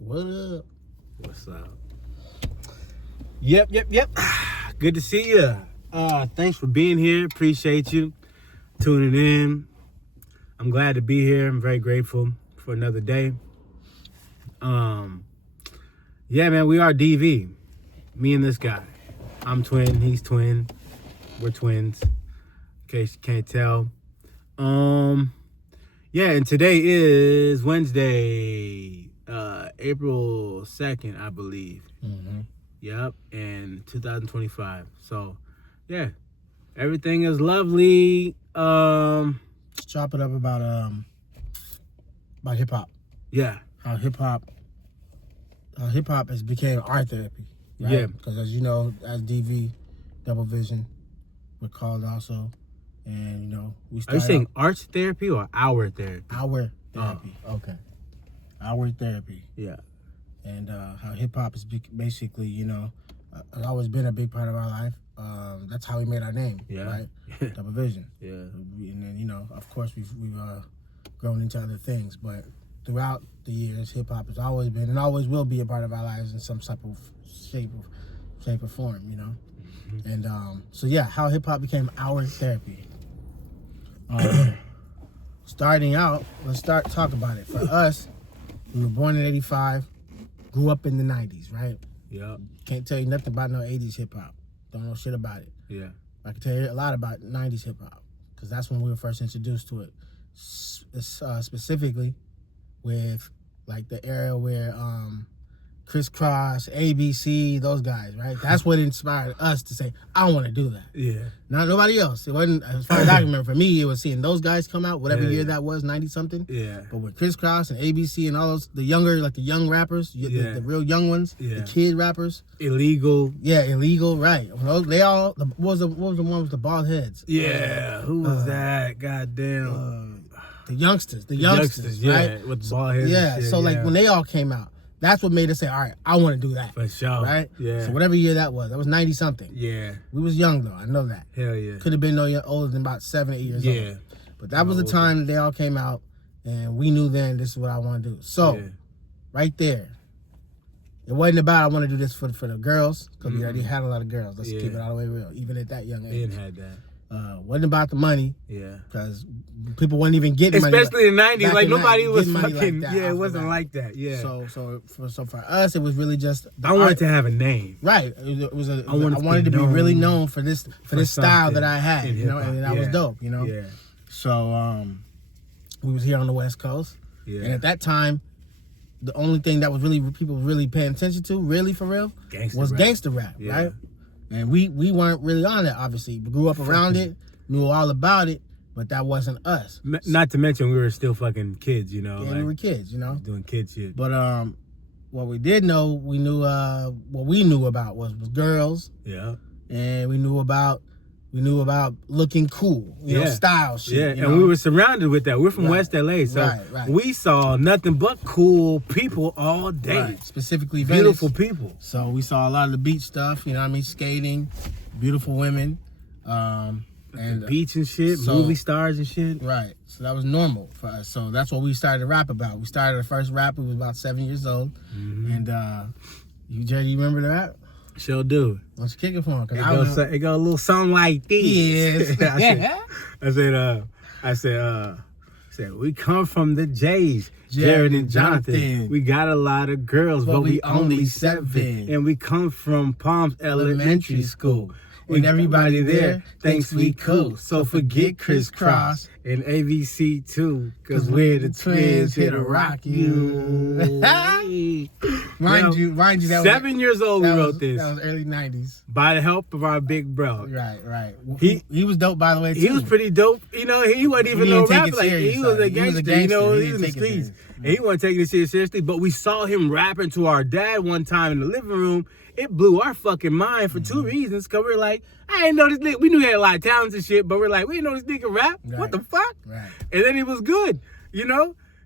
What up? What's up? Yep. Good to see you. Thanks for being here. Appreciate you tuning in. I'm glad to be here. I'm very grateful for another day. Yeah, man, we are DV. Me and this guy. I'm twin. He's twin. We're twins. In case you can't tell. Yeah, and today is Wednesday, April 2nd, I believe. Mm-hmm. Yep, and 2025. So, yeah, everything is lovely. Let's chop it up about hip hop. Yeah. How hip hop has became art therapy. Right? Yeah. Because as you know, as DV, double vision, we're called also, and we Are started. you saying arts therapy or our therapy? Our therapy? Okay, our therapy. Yeah. And how hip hop is basically, has always been a big part of our life. That's how we made our name, Yeah. right? Double Vision. Yeah. And then, of course, we've grown into other things. But throughout the years, hip hop has always been and always will be a part of our lives in some type of shape or form, Mm-hmm. And so yeah, how hip hop became our therapy. Starting out, let's talk about it. For us, we were born in '85. Grew up in the 90s, right? Yeah. Can't tell you nothing about no 80s hip-hop. Don't know shit about it. Yeah. I can tell you a lot about 90s hip-hop because that's when we were first introduced to it. Specifically with, like, the era where Crisscross, ABC, those guys, right? That's what inspired us to say, I want to do that. Yeah. Not nobody else. It wasn't, as far as I remember, for me, it was seeing those guys come out, whatever year that was, 90-something. Yeah. But with Crisscross and ABC and all those, the younger, like the young rappers, the real young ones, the kid rappers. Illegal. Yeah, Illegal, right. They all, what was the one with the bald heads? Yeah. Who was that? Goddamn. The youngsters, right? Yeah, with bald heads. Yeah, and shit, so like when they all came out, that's what made us say, all right, I want to do that. For sure. Right? Yeah. So whatever year that was 90-something. Yeah. We was young though, I know that. Hell yeah. Could have been no older than about 7 or 8 years old. Yeah. But that was the time they all came out, and we knew then this is what I want to do. So, right there, it wasn't about I want to do this for the girls, because we already had a lot of girls. Let's keep it all the way real, even at that young age. They didn't have that. Wasn't about the money. Yeah. Because people weren't even getting money. Especially in the 90s. Like, nobody was fucking, fucking, it wasn't like that. Yeah. So for us, it was really just... I wanted to have a name. Right. I wanted to be really known for this style that I had, and that was dope, Yeah. So we was here on the West Coast. Yeah. And at that time, the only thing that was really people really paying attention to, really for real, was gangster rap, right? And we weren't really on that, obviously. We grew up around it, knew all about it, but that wasn't us. Not to mention we were still fucking kids, Yeah, like, we were kids, doing kid shit. But what we did know, we knew what we knew about was girls. Yeah. And we knew about looking cool, style shit. Yeah, and we were surrounded with that. We're from West LA, so we saw nothing but cool people all day. Right. Specifically beautiful Venice. people. So we saw a lot of the beach stuff, skating, beautiful women, and the beach and shit, movie stars and shit. Right. So that was normal for us. So that's what we started to rap about. We started our first rap, we was about 7 years old. Mm-hmm. And Jerry, you remember the rap? Sure do. Why don't you kick it for him? It go a little something like this. Yes. I said, we come from the J's, Jared and Jonathan. We got a lot of girls, but we only 7. And we come from Palms Elementary School. And everybody there thinks we cool. So forget Crisscross and ABC too, because we're the twins here to rock you. Mind you, that 7 years old we wrote this. That was early 90s. By the help of our big bro. Right. He was dope, by the way, too. He was pretty dope. He wasn't even no rapper. Like, he was a gangster. He was in the streets. And he wasn't taking this shit seriously. But we saw him rapping to our dad one time in the living room. It blew our fucking mind for 2 reasons. Because we're like, I didn't know this nigga. We knew he had a lot of talents and shit. But we're like, we didn't know this nigga rap. Right. What the fuck? Right. And then he was good,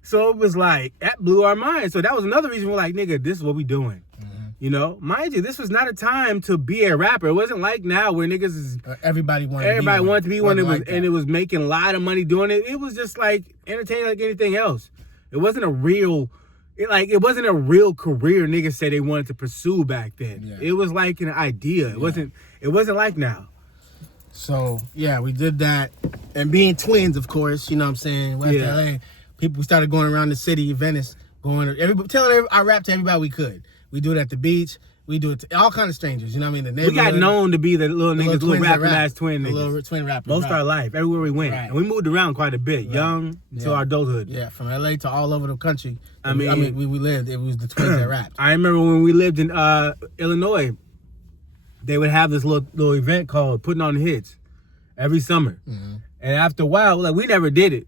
So it was like, that blew our mind. So that was another reason we're like, nigga, this is what we doing. Mm-hmm. Mind you, this was not a time to be a rapper. It wasn't like now where niggas is... Everybody wanted to be one. And it was making a lot of money doing it. It was just like entertaining like anything else. It wasn't a real it wasn't a real career niggas say they wanted to pursue back then. Yeah. It was like an idea. It wasn't like now. So yeah, we did that, and being twins, of course, you know what I'm saying. West LA, people started going around the city, Venice, telling I rap to everybody we could. We do it at the beach. We do it to all kind of strangers. You know what I mean? We got known to be the little niggas, little rapping ass twin niggas. Little twin rappers. Most of our life, everywhere we went, and we moved around quite a bit, young until our adulthood. Yeah, from LA to all over the country. I mean, we lived. It was the twins that rapped. I remember when we lived in Illinois, they would have this little event called Putting on the Hits every summer, and after a while, like we never did it.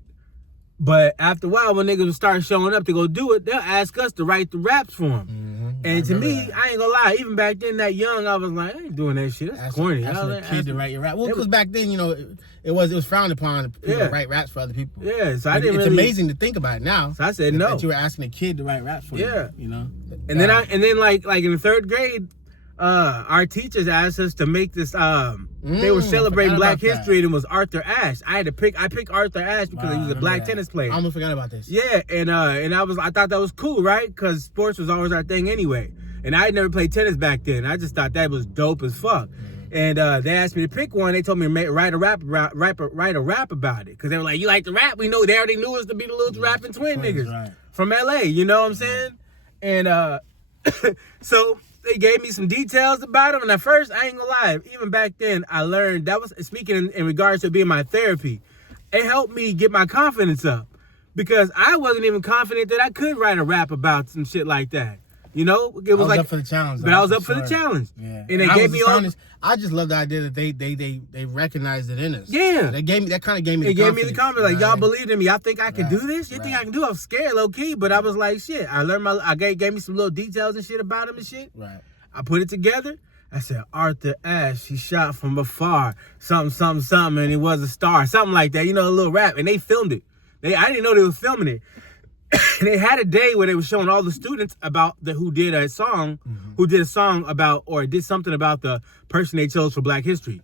But after a while, when niggas would start showing up to go do it, they'll ask us to write the raps for them. And to me, I ain't gonna lie, even back then, that young, I was like, I ain't doing that shit. That's corny. Asking a kid to write your rap. Well, because back then, you know, it was frowned upon to write raps for other people. Yeah, so it's amazing to think about it now. So I said no. That you were asking a kid to write raps for you. You know. And then like in the third grade, our teachers asked us to make this. They were celebrating Black History, and it was Arthur Ashe. I picked Arthur Ashe because he was a black tennis player. I almost forgot about this. Yeah, and I thought that was cool, right? Because sports was always our thing anyway. And I had never played tennis back then. I just thought that was dope as fuck. And they asked me to pick one. They told me to write a rap about it, because they were like, "You like to rap? We know they already knew us to be the little rapping twin niggas from LA." You know what I'm saying? And so they gave me some details about them. And at first, I ain't gonna lie, even back then, I learned that was speaking in regards to being my therapy. It helped me get my confidence up, because I wasn't even confident that I could write a rap about some shit like that. You know, it was like up for the challenge. But I was up for the challenge. Yeah. And they gave me all. I just love the idea that they recognized it in us. Yeah. That kind of gave me the confidence. It gave me the confidence. Like, y'all right? believed in me. Y'all think I can do this? You think I can do it? I was scared, low key, but I was like, shit. I learned gave me some little details and shit about him and shit. Right. I put it together. I said, Arthur Ashe, he shot from afar. Something, and he was a star. Something like that. You know, a little rap. And they filmed it. I didn't know they were filming it. They had a day where they were showing all the students about who did a song about, or did something about the person they chose for Black History.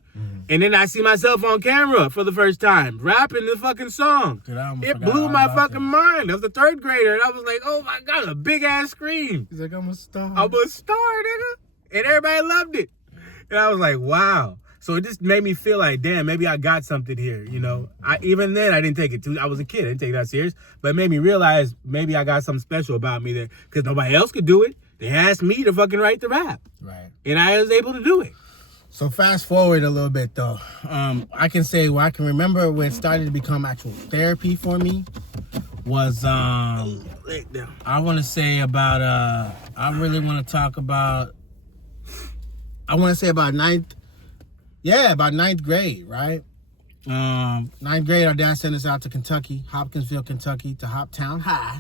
And then I see myself on camera for the first time, rapping the fucking song. Dude, it blew my fucking mind. I was a third grader, and I was like, oh my God, a big ass screen. He's like, I'm a star. I'm a star, nigga. And everybody loved it. And I was like, wow. So it just made me feel like, damn, maybe I got something here, you know. Even then, I didn't take it I was a kid. I didn't take it that serious. But it made me realize maybe I got something special about me, because nobody else could do it. They asked me to fucking write the rap. Right. And I was able to do it. So fast forward a little bit, though. I can say I can remember when it started to become actual therapy for me was, I want to say about, I really want to talk about, about ninth grade, right? Ninth grade, our dad sent us out to Kentucky, Hopkinsville, Kentucky, to Hoptown High.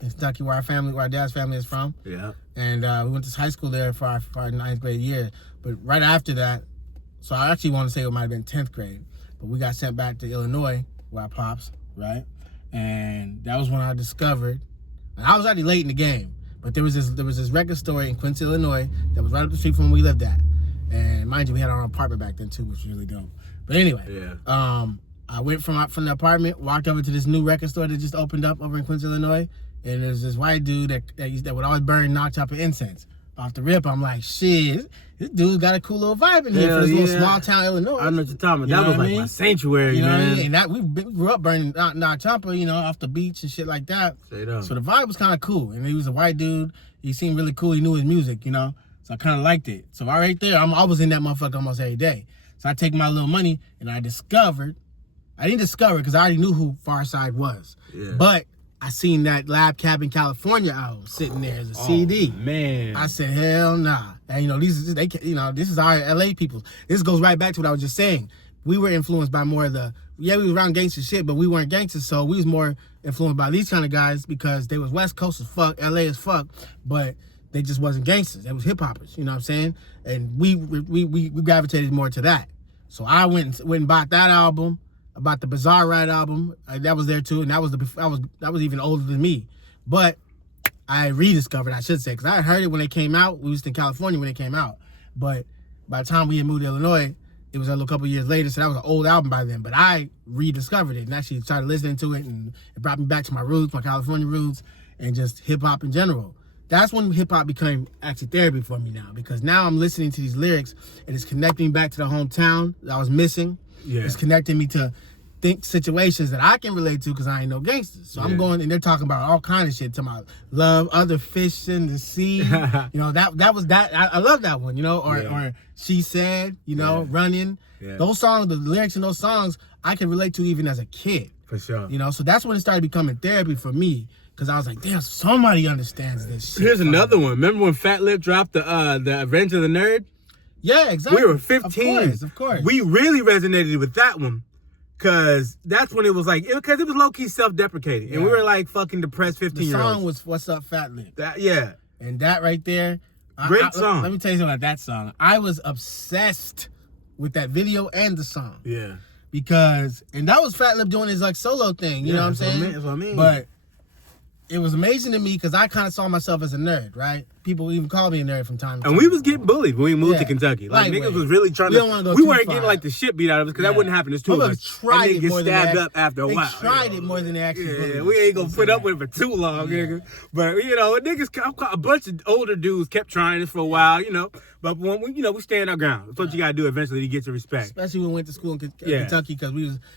Kentucky, where our dad's family is from. Yeah. And we went to high school there for our ninth grade year. But right after that, so I actually want to say it might have been 10th grade, but we got sent back to Illinois, where our pops, right? And that was when I discovered, and I was already late in the game, but there was this record store in Quincy, Illinois, that was right up the street from where we lived at. And mind you, we had our own apartment back then too, which was really dope. But anyway, I went from the apartment, walked over to this new record store that just opened up over in Quincy, Illinois, and there's this white dude that would always burn knocked-up incense. Off the rip, I'm like, shit, this dude got a cool little vibe in here for this little small town Illinois. I know what you're talking about. That was like my sanctuary, you know man. What I mean? And that we grew up burning knock-chopper, you know, off the beach and shit like that. Straight up. So the vibe was kind of cool, and he was a white dude. He seemed really cool. He knew his music, you know. So I kind of liked it. So right there, I was in that motherfucker almost every day. So I take my little money, and I didn't discover because I already knew who Far Side was. Yeah. But I seen that Lab Cabin California album sitting there as a CD. Man, I said, hell nah. And this is our LA people. This goes right back to what I was just saying. We were influenced by more of we was around gangster shit, but we weren't gangsters, so we was more influenced by these kind of guys because they was West Coast as fuck, LA as fuck, but they just wasn't gangsters. They was hip hoppers, you know what I'm saying? And we gravitated more to that. So I went and bought that album. About the Bizarre Ride album, that was there too, and that was even older than me. But I rediscovered, I should say, because I had heard it when it came out. We was in California when it came out, but by the time we had moved to Illinois, it was a couple years later. So that was an old album by then. But I rediscovered it and actually started listening to it, and it brought me back to my roots, my California roots. and just hip hop in general. That's when hip hop became actually therapy for me now, because now I'm listening to these lyrics and it's connecting me back to the hometown that I was missing. Yeah. It's connecting me to think situations that I can relate to because I ain't no gangster. So I'm going and they're talking about all kind of shit, talking about love, other fish in the sea. That was that. I love that one, or She Said, Running. Yeah. Those songs, the lyrics in those songs, I can relate to even as a kid. For sure. So that's when it started becoming therapy for me. Because I was like, damn, somebody understands this shit. Here's another one. Remember when Fat Lip dropped the Revenge of the Nerd? Yeah, exactly. We were 15. Of course. We really resonated with that one. Because that's when it was like, because it was low-key self-deprecating. Yeah. And we were like fucking depressed 15-year-olds. The song was What's Up, Fat Lip. Yeah. And that right there. Great song. Let me tell you something about that song. I was obsessed with that video and the song. Yeah. And that was Fat Lip doing his like solo thing. You know what I'm saying? That's what I mean. But it was amazing to me because I kind of saw myself as a nerd, right? People even called me a nerd from time to time. And we was getting bullied when we moved to Kentucky. Like, niggas was really trying to... We weren't getting, like, the shit beat out of us because that wouldn't happen. It's too much. Tried and it more than stabbed up after a while. They tried it more than they actually bullied. We ain't gonna put up with it for too long, nigga. But, niggas, a bunch of older dudes kept trying this for a while, But when we stand our ground. That's what you gotta do eventually to get your respect. Especially when we went to school in Kentucky because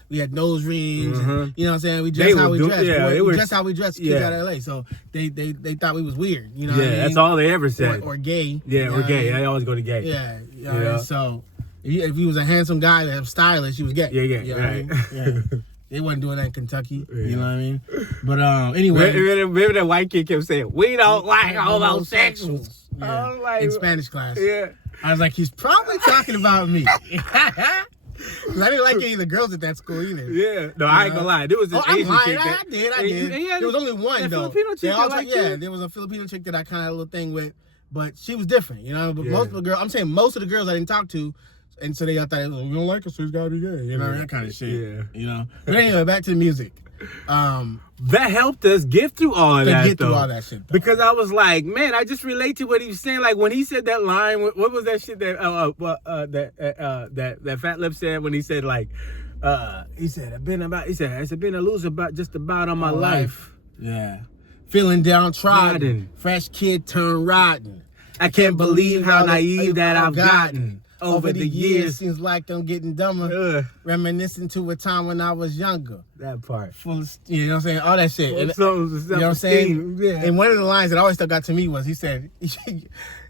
we had nose rings. And, you know what I'm saying? We dressed how we dressed. We dressed how we dressed kids out of LA. So they thought we was weird. You know what I mean? That's all they ever said. Or gay. Yeah, or gay. I always go to gay. Yeah. So if he was a handsome guy that was stylish, he was gay. Yeah, right. Yeah. They wasn't doing that in Kentucky. Yeah. You know what I mean? But anyway. Remember that white kid kept saying, "We don't like homosexuals." Yeah. Like, in Spanish class. Yeah. I was like, he's probably talking about me. Because I didn't like any of the girls at that school either. Yeah. No, I ain't gonna lie. There was this Asian chick I did. There was only one, though. Filipino chick there was a Filipino chick that I kind of had a little thing with. But she was different, But most of the girls, I'm saying most of the girls I didn't talk to, and so they thought, we don't like her, so he's gotta be gay, that kind of shit. Yeah. But anyway, back to the music. That helped us get through all of that, through all that shit, though. Because I was like, man, I just relate to what he was saying. Like when he said that line, what was that shit that that Fat Lip said when he said like, he said I've been a loser about just about all my life. Yeah. Feeling downtrodden, fresh kid turned rotten. I can't believe how naive that I've gotten. Over the years, seems like I'm getting dumber. Reminiscing to a time when I was younger. That part. Full of, you know what I'm saying? All that shit. You know what I'm saying? Yeah. And one of the lines that always stuck out to me was, he said,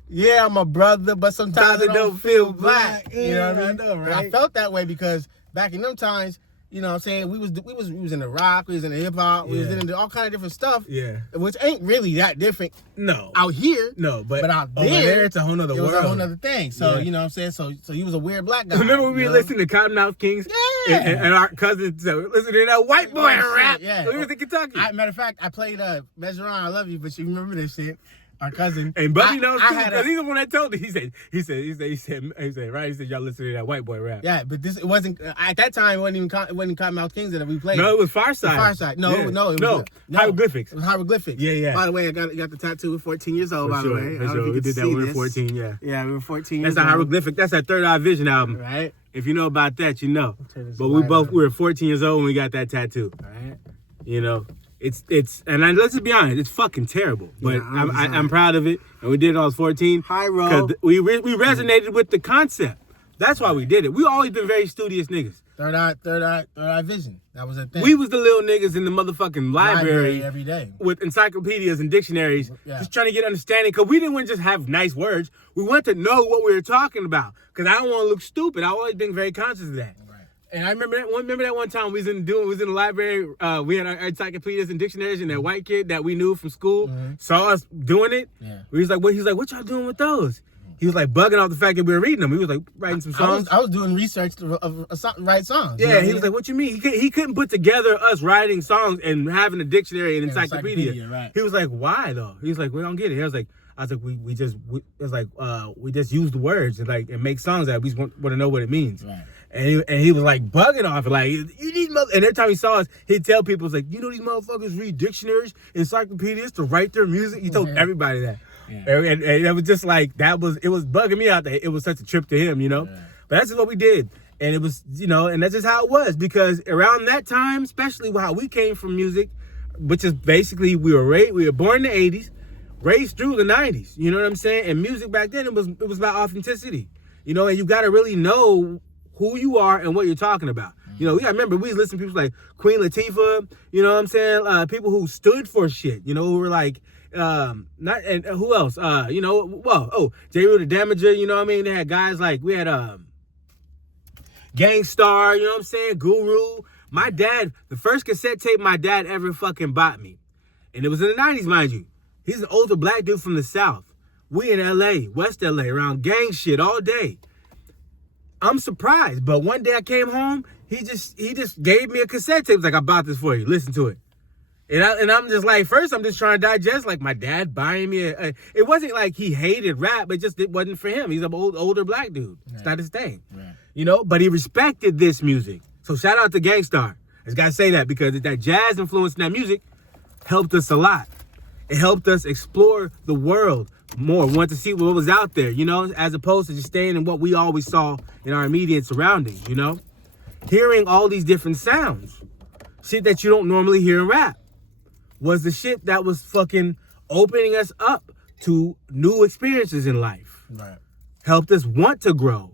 yeah, I'm a brother, but sometimes I don't feel black. You know what I mean? I know, right? I felt that way because back in them times, you know what I'm saying, we was in the rock, we was in the hip hop, we was into all kind of different stuff. Yeah. Which ain't really that different. No. Out here. No, but out there it's a whole nother world. It was a whole nother thing. So, you know what I'm saying? So he was a weird black guy. Remember when we were listening to Cottonmouth Kings? Yeah. And our cousins said, listen to that white boy rap. Yeah. We was in Kentucky. Matter of fact, I played Measure On, I Love You, but you remember this shit. Our cousin. And Bubby knows too, because he's the one that told me. He said, right? He said, y'all listen to that white boy rap. Yeah, but it wasn't, at that time, it wasn't Cottonmouth Kings that we played. No, it was Farside. Farside. No, it was Hieroglyphics. It was Hieroglyphics. Yeah. By the way, I got the tattoo at 14 years old, by the way. For sure. We did that when we were 14, yeah. Yeah, we were 14 years old. That's a Hieroglyphic. That's that Third Eye Vision album. Right. If you know about that, you know. But we were 14 years old when we got that tattoo. Right. Let's just be honest, it's fucking terrible. But I'm proud of it, and we did it when I was 14. Because we resonated with the concept. That's why we did it. We always been very studious niggas. Third eye vision. That was a thing. We was the little niggas in the motherfucking library every day with encyclopedias and dictionaries, just trying to get understanding. Because we didn't want to just have nice words. We wanted to know what we were talking about. Because I don't want to look stupid. I've always been very conscious of that. And I remember that one time we was in the library. We had our encyclopedias and dictionaries, and that white kid that we knew from school saw us doing it. Yeah. He was like, what y'all doing with those? He was like bugging off the fact that we were reading them. He was like writing some songs. I was doing research to write songs. Yeah, he was like, what you mean? He couldn't put together us writing songs and having a dictionary and encyclopedia. Right. He was like, why though? He was like, we don't get it. I was like, we just use the words and make songs that we just want to know what it means. Right. And he was like bugging off, like, you need and every time he saw us, he'd tell people, like, these motherfuckers read dictionaries, encyclopedias to write their music. He told everybody that. Yeah. And it was just like, it was bugging me out that it was such a trip to him, But that's just what we did. And it was, and that's just how it was. Because around that time, especially how we came from music, which is basically we were born in the 80s, raised through the 90s. You know what I'm saying? And music back then, it was about authenticity. You know, and you got to really know who you are and what you're talking about. You know, we got to remember, we was listening to people like Queen Latifah, you know what I'm saying? People who stood for shit, you know, who were like, who else? You know, J. Rue the Damager, you know what I mean? They had guys like, we had Gangstar, you know what I'm saying? Guru. My dad, the first cassette tape my dad ever fucking bought me, and it was in the 90s, mind you. He's an older black dude from the South. We in LA, West LA, around gang shit all day. I'm surprised, but one day I came home, he just gave me a cassette tape. He was like, I bought this for you. Listen to it. And I'm just like, first I'm just trying to digest, like my dad buying me it wasn't like he hated rap, but it wasn't for him. He's an older black dude. Right. It's not his thing. Right. You know, but he respected this music. So shout out to Gangstar. I just gotta say that because that jazz influence in that music helped us a lot. It helped us explore the world more, want to see what was out there, you know, as opposed to just staying in what we always saw in our immediate surroundings, you know? Hearing all these different sounds, shit that you don't normally hear in rap, was the shit that was fucking opening us up to new experiences in life. Right. Helped us want to grow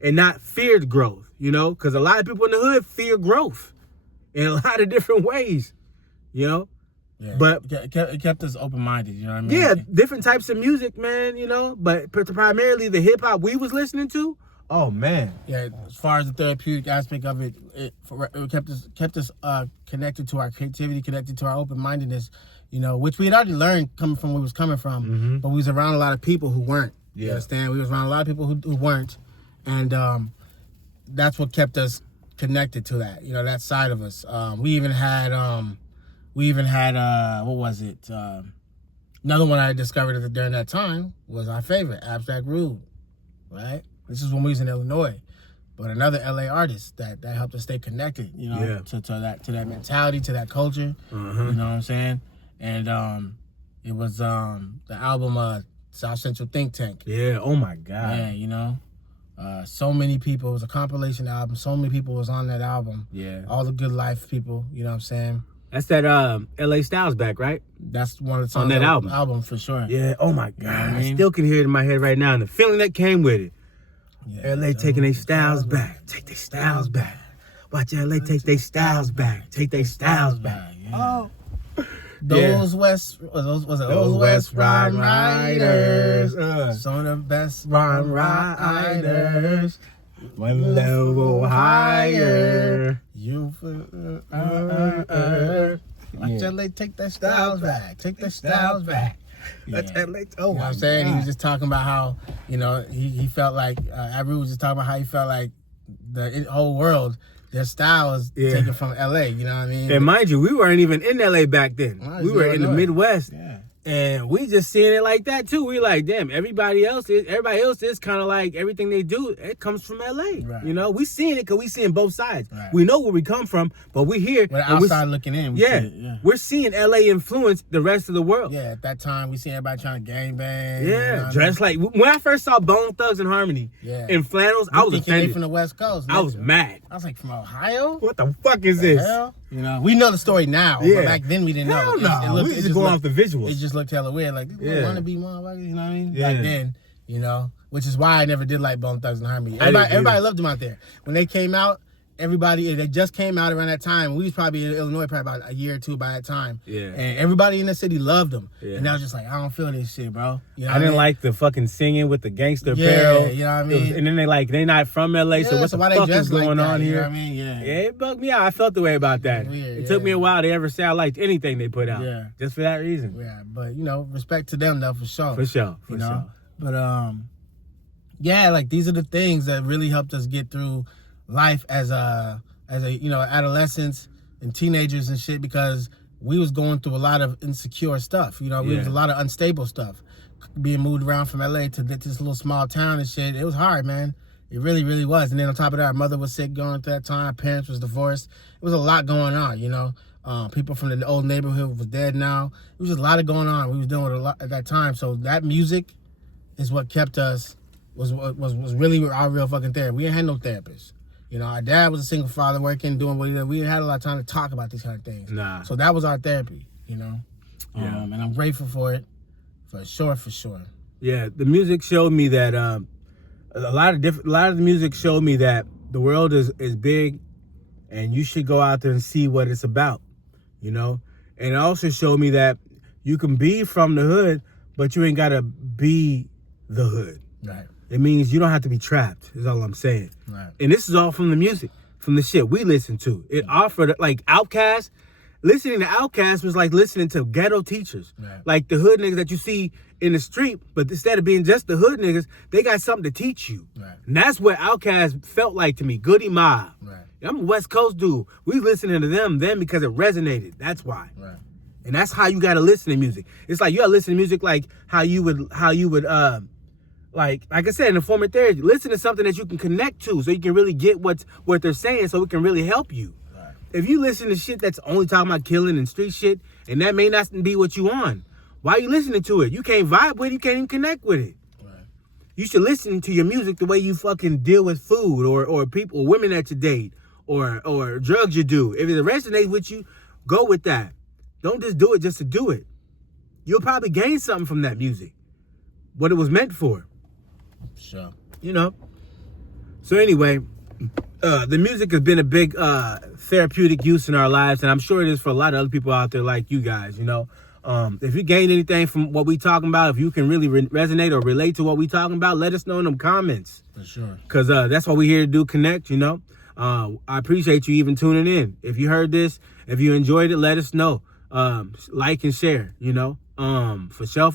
and not feared growth, you know? Because a lot of people in the hood fear growth in a lot of different ways, you know? Yeah, but it kept us open-minded, you know what I mean? Yeah, different types of music, man, you know? But primarily the hip-hop we was listening to, oh, man. Yeah, as far as the therapeutic aspect of it, it kept us connected to our creativity, connected to our open-mindedness, you know, which we had already learned coming from where we was coming from, but we was around a lot of people who weren't. You understand? We was around a lot of people who weren't, and that's what kept us connected to that, you know, that side of us. We even had what was it? Another one I discovered during that time was our favorite, Abstract Rude, right? This is when we was in Illinois, but another LA artist that helped us stay connected, you know, to that mentality, to that culture, you know what I'm saying? And it was the album South Central Think Tank. Yeah, oh my God. Yeah, you know. So many people, it was a compilation album, so many people was on that album. Yeah. All the Good Life people, you know what I'm saying? That's that LA Styles back, right? That's one of the songs on that album for sure. Yeah, oh my God. You know what I mean? I still can hear it in my head right now, and the feeling that came with it. Yeah, LA taking their styles back. Take their styles back. Watch LA take their styles back. Take their styles back. Oh. Those West Rhyme Riders. Some of the best rhyme riders. One level higher. You watch LA take their styles back. Take their styles back. That's LA. Oh, you know what I'm saying? He was just talking about how, you know, he felt like, Abru was just talking about how he felt like the whole world, their style is taken from LA, you know what I mean? And mind you, we weren't even in LA back then. We were in the Midwest. Yeah. And we just seeing it like that too. We like, damn, everybody else is kind of like everything they do, it comes from LA. Right. You know, we seeing it because we seeing both sides. Right. We know where we come from, but we here. We're outside looking in. We're seeing LA influence the rest of the world. Yeah, at that time, we seen everybody trying to gangbang. Yeah, you know dressed like, when I first saw Bone Thugs and Harmony in flannels, I was offended. From the West Coast. I was mad. I was like, from Ohio? What the fuck is this? Hell? You know, we know the story now, but back then we didn't know. We just going off the visuals. It just looked hella weird, like, wanna be motherfuckers, you know what I mean? Back then, you know, which is why I never did like Bone Thugs and Harmony. Everybody loved them out there. When they came out, they just came out around that time. We was probably in Illinois probably about a year or two by that time. Yeah. And everybody in the city loved them. Yeah. And I was just like, I don't feel this shit, bro. You know I didn't like the fucking singing with the gangster apparel. You know what I mean? And then they not from LA, so what the fuck is going on here? You know what I mean? Yeah, it bugged me out. I felt the way about that. It took me a while to ever say I liked anything they put out. Yeah. Just for that reason. Yeah, but you know, respect to them though, for sure. For sure. You know? But like these are the things that really helped us get through life as a you know, adolescents and teenagers and shit, because we was going through a lot of insecure stuff. You know, we was a lot of unstable stuff. Being moved around from LA to this little small town and shit, it was hard, man. It really, really was. And then on top of that, our mother was sick going through that time. Our parents was divorced. It was a lot going on, you know. People from the old neighborhood was dead now. It was just a lot of going on. We was doing a lot at that time. So that music is what kept us, was really our real fucking therapy. We ain't had no therapist. You know, our dad was a single father working, doing what he did. We didn't have a lot of time to talk about these kind of things. Nah. So that was our therapy, you know? Yeah. And I'm grateful for it. For sure. Yeah, the music showed me that a lot of the music showed me that the world is big, and you should go out there and see what it's about, you know. And it also showed me that you can be from the hood, but you ain't gotta be the hood. Right. It means you don't have to be trapped. Is all I'm saying. Right. And this is all from the music, from the shit we listen to. It offered like Outkast. Listening to Outkast was like listening to ghetto teachers, like the hood niggas that you see in the street. But instead of being just the hood niggas, they got something to teach you. Right. And that's what Outkast felt like to me. Goody Mob. Right. I'm a West Coast dude. We listening to them then because it resonated. That's why. Right. And that's how you gotta listen to music. It's like you gotta listen to music like how you would like I said in the form of therapy, listen to something that you can connect to so you can really get what they're saying so it can really help you. Right. If you listen to shit that's only talking about killing and street shit, and that may not be what you on, why are you listening to it? You can't vibe with it, you can't even connect with it. Right. You should listen to your music the way you fucking deal with food or people or women that you date or drugs you do. If it resonates with you, go with that. Don't just do it just to do it. You'll probably gain something from that music. What it was meant for. Sure. You know. So anyway, the music has been a big therapeutic use in our lives, and I'm sure it is for a lot of other people out there like you guys, you know. If you gain anything from what we talking about, if you can really resonate or relate to what we talking about, let us know in them comments. For sure. Because that's what we're here to do, connect, you know. I appreciate you even tuning in. If you heard this, if you enjoyed it, let us know. Like and share, you know. For sure.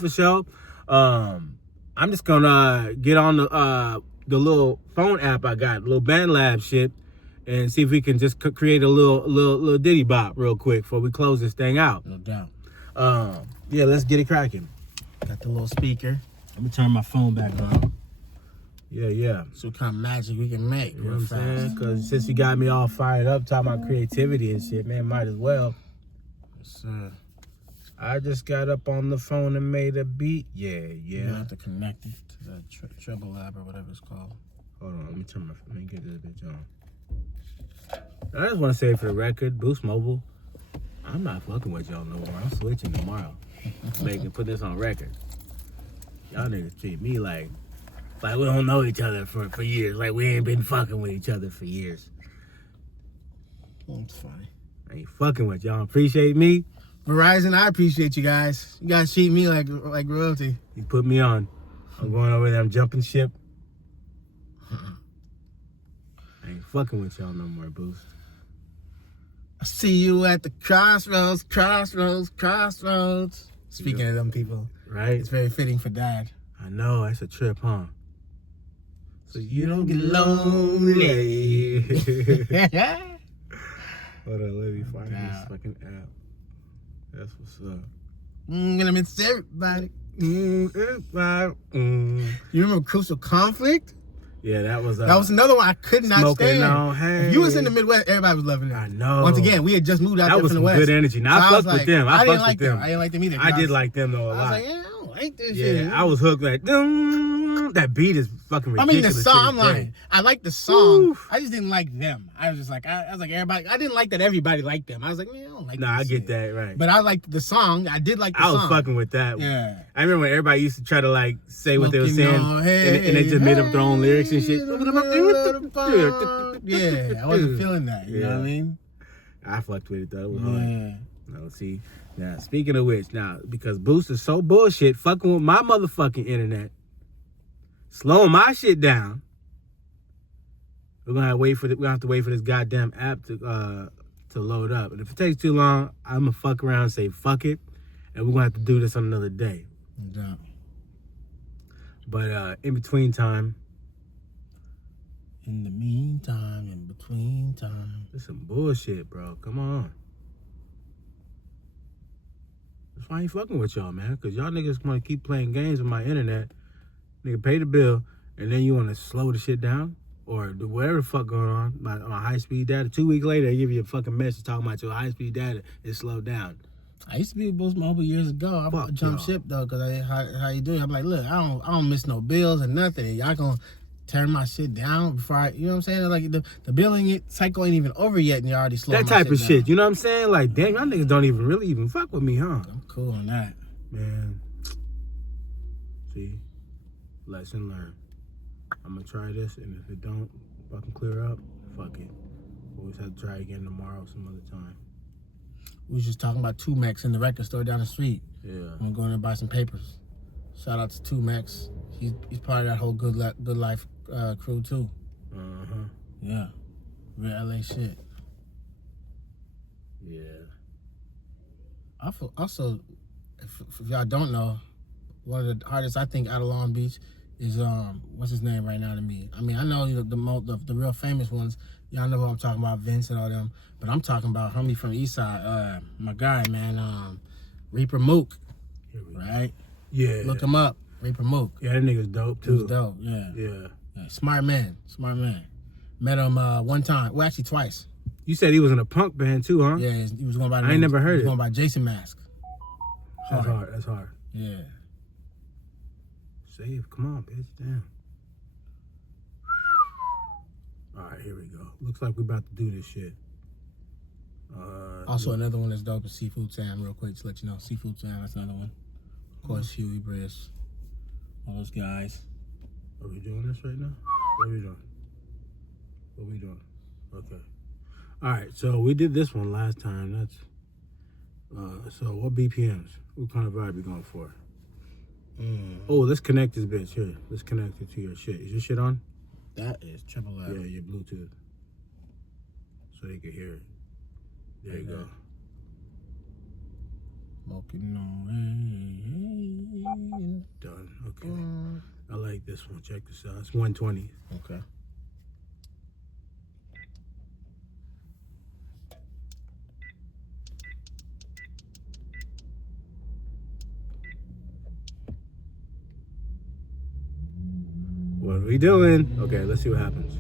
I'm just gonna get on the little phone app I got, little BandLab shit, and see if we can just create a little ditty bop real quick before we close this thing out. No doubt. Yeah, let's get it cracking. Got the little speaker. Let me turn my phone back on. Yeah. So what kind of magic we can make. You know what I'm saying? Because since you got me all fired up talking about creativity and shit, man, might as well. Yes, I just got up on the phone and made a beat. Yeah. You have to connect it to the treble lab or whatever it's called. Hold on, let me get this bitch on. I just want to say for the record, Boost Mobile, I'm not fucking with y'all no more. I'm switching tomorrow. Put this on record. Y'all niggas treat me like we don't know each other for years. Like we ain't been fucking with each other for years. That's funny. I ain't fucking with y'all. Appreciate me. Verizon, I appreciate you guys. You guys treat me like royalty. You put me on. I'm going over there. I'm jumping ship. I ain't fucking with y'all no more, Boost. I see you at the crossroads. Speaking of them people. Right? It's very fitting for Dad. I know. That's a trip, huh? So you don't get lonely. Hold on, let me find this fucking app. That's what's up. Gonna miss everybody. You remember Crucial Conflict? Yeah, that was another one I could not stand. Hey. If you was in the Midwest, everybody was loving it. I know. Once again, we had just moved out there from the West. That was good energy. Now, I fucked with them. I didn't like them. I didn't like them either. I did like them though a lot. I was like, yeah, I don't like this shit. Yeah, I was hooked like, that beat is fucking ridiculous. I mean, the song, I'm lying. I liked the song. Oof. I just didn't like them. I was just like, I was like, everybody. I didn't like that everybody liked them. I was like, man, I don't like. Nah, I get that, right. But I liked the song. I did like the song. I was fucking with that. Yeah. I remember when everybody used to try to like say what they were saying, and they just made up their own lyrics and shit. Yeah, I wasn't feeling that. You know what I mean? I fucked with it though. It was hard. No, see. Now, speaking of which, because Boost is so bullshit, fucking with my motherfucking internet, slowing my shit down, we're gonna have to wait for this goddamn app to load up. And if it takes too long, I'm gonna fuck around and say fuck it, and we're gonna have to do this on another day. Yeah. But in between time. In the meantime, in between time. This some bullshit, bro. Come on. That's why I ain't fucking with y'all, man. Because y'all niggas want to keep playing games with my internet. Nigga, pay the bill, and then you want to slow the shit down? Or do whatever the fuck going on my high-speed data. 2 weeks later, they give you a fucking message talking about your high-speed data is slowed down. I used to be with Boost Mobile years ago. I jumped ship, though, because how you doing? I'm like, look, I don't miss no bills or nothing. Y'all gonna tearing my shit down before I, you know what I'm saying? Like the billing cycle ain't even over yet, and you're already slowing That my type of down. shit. You know what I'm saying? Like, damn, y'all niggas don't even really fuck with me, huh? I'm cool on that. Man. See? Lesson learned. I'm gonna try this, and if it don't fucking clear up, fuck it. We'll just have to try again tomorrow, some other time. We was just talking about 2Max in the record store down the street. Yeah. I'm gonna go in there and buy some papers. Shout out to 2Max. He's part of that whole Good Life crew too. Uh-huh. Yeah. Real LA shit. Yeah. Also, if y'all don't know, one of the artists I think out of Long Beach is what's his name right now to me. I mean, I know the real famous ones. Y'all know who I'm talking about, Vince and all them. But I'm talking about homie from East Side, my guy, man, Reaper Mook, right? Yeah. Look him up, Reaper Mook. Yeah, that nigga's dope too. He's dope. Yeah. Yeah. Smart man. Met him one time. Well, actually twice. You said he was in a punk band too, huh? Yeah, he was going by. I ain't never heard it. He was going by Jason Mask. That's hard. Yeah. Save. Come on, bitch. Damn. All right, here we go. Looks like we're about to do this shit. Also, another one that's dope is Seafood Sam. Real quick, to let you know, Seafood Sam. That's another one. Of course, Huey, Briss, all those guys. Are we doing this right now? What are we doing? Okay. All right, so we did this one last time. That's so what BPMs? What kind of vibe we going for? Oh, let's connect this bitch here. Let's connect it to your shit. Is your shit on? That is triple L. Yeah, your Bluetooth. So they can hear it. There you go. Smoking on. Done. Okay. I like this one. Check this out. It's 120. Okay. What are we doing? Okay, let's see what happens.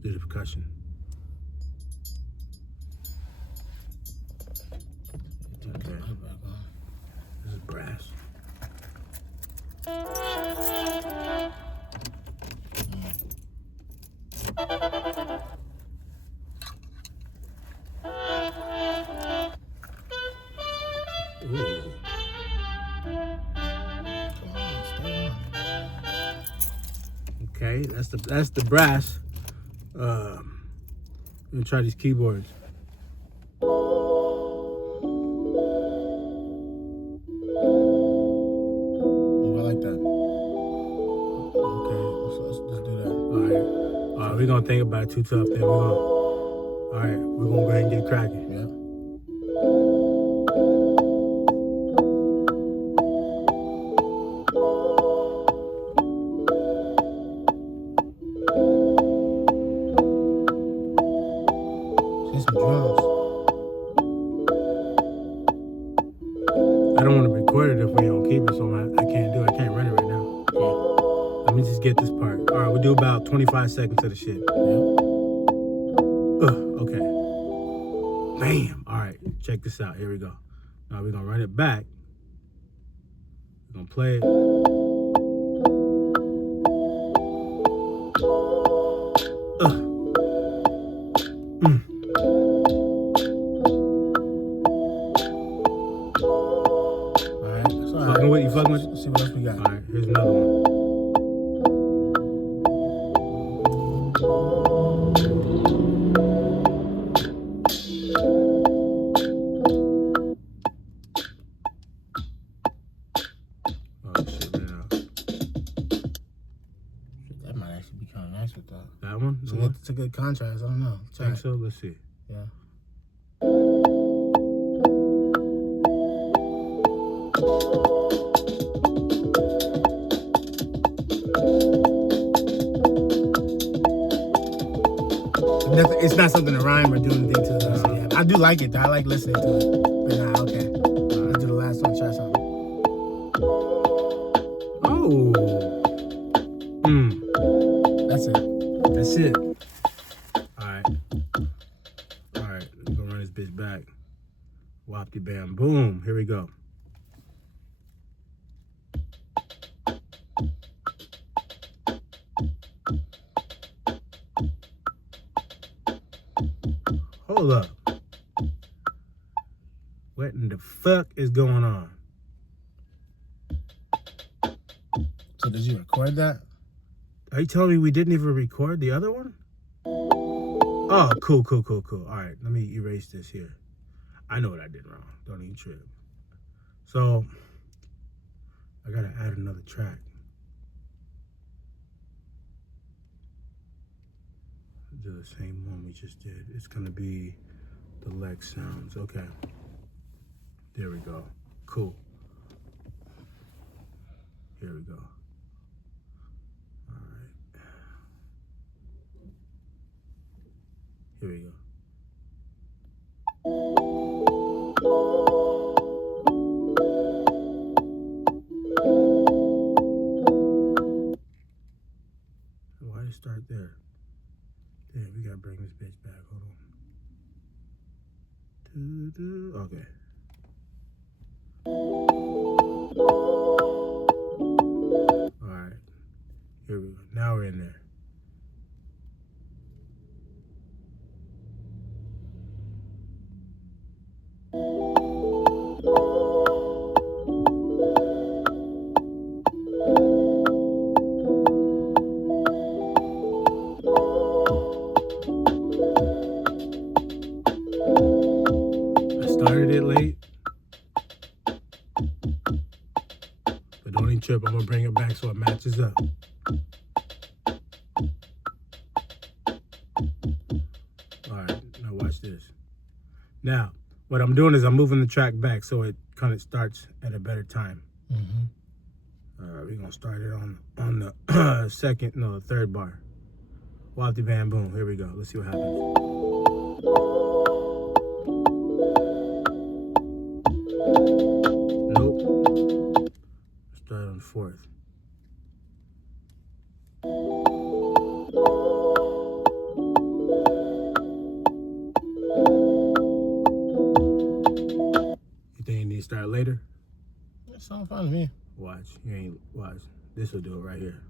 Do the percussion. Okay. This is brass. Ooh. Okay, that's the brass. Let me try these keyboards. Oh, I like that. Okay, Let's do that. all right. We're gonna think about it too tough. Then all right, we're gonna go ahead and get cracking. Yeah. Some drums. I don't want to record it if we don't keep it, so I can't do it. I can't run it right now. Yeah. Let me just get this part. All right, we'll do about 25 seconds of the shit. Yeah. Okay. Bam. All right, check this out. Here we go. Now we're going to run it back. We're going to play it. You fucking with it? Let's see what else we got. All right, here's another one. Oh shit, man. That might actually be kind of nice with that. That one? It's a good contrast. I don't know. Think so? Let's see. Yeah. It's not something to rhyme or do anything to. So yeah. I do like it though. I like listening to it. But nah, okay. Let's do the last one. Try something. Oh. That's it. Alright. Alright. We're gonna run this bitch back. Whoppity bam boom. Here we go. Hold up. What in the fuck is going on? So did you record that? Are you telling me we didn't even record the other one? Oh, cool. All right, let me erase this here. I know what I did wrong. Don't even trip. So, I gotta add another track. Do the same one we just did. It's gonna be the Lex sounds. Okay. There we go. Cool. Here we go. All right. Here we go. Why did it start there? Damn, we gotta bring this bitch back. Hold on. Okay. Alright. Here we go. Now we're in there. Started it late, but don't even trip. I'm gonna bring it back so it matches up. All right, now watch this. Now, what I'm doing is I'm moving the track back so it kind of starts at a better time. All right, we're gonna start it on the third bar. Wafty bam boom. Here we go. Let's see what happens. Nope. Start on the fourth. You think you need to start later? That sounds fine to me. Watch. You ain't watch. This will do it right here.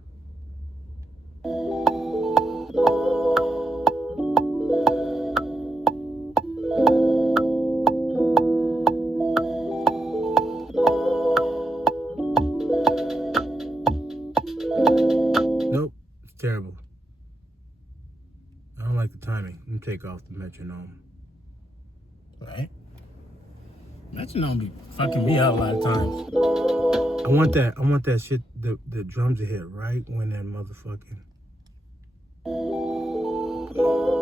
Nope, it's terrible. I don't like the timing. Let me take off the metronome. Right? Metronome be fucking me up a lot of times. I want that shit, the drums to hit right when that motherfucking.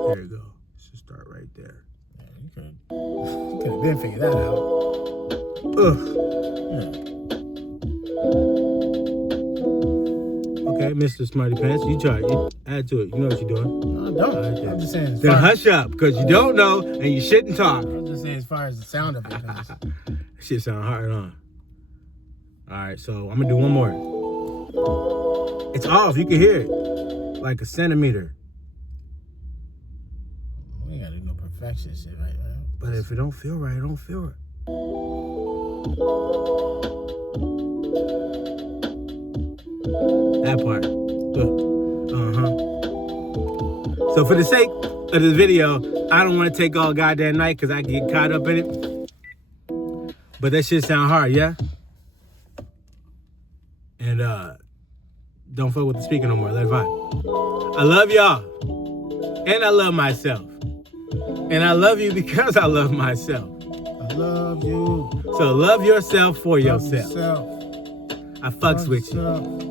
There you go. Should start right there. Yeah, you could have been figured that out. Ugh. Yeah. Okay, Mr. Smarty Pants, you try it. You add to it. You know what you're doing. No, I don't. I'm just saying. Then hush up, because you don't know and you shouldn't talk. I'm just saying as far as the sound of it. That shit sound hard, huh? All right, so I'm gonna do one more. It's off. You can hear it, like a centimeter. We ain't gotta do no perfection shit, right? But if it don't feel right, it don't feel right. That part. So for the sake of this video, I don't want to take all goddamn night because I get caught up in it. But that shit sound hard, yeah? And don't fuck with the speaker no more. Let it vibe. I love y'all. And I love myself. And I love you because I love myself. I love you. So love yourself for Love yourself. yourself. I fucks with you. Yourself.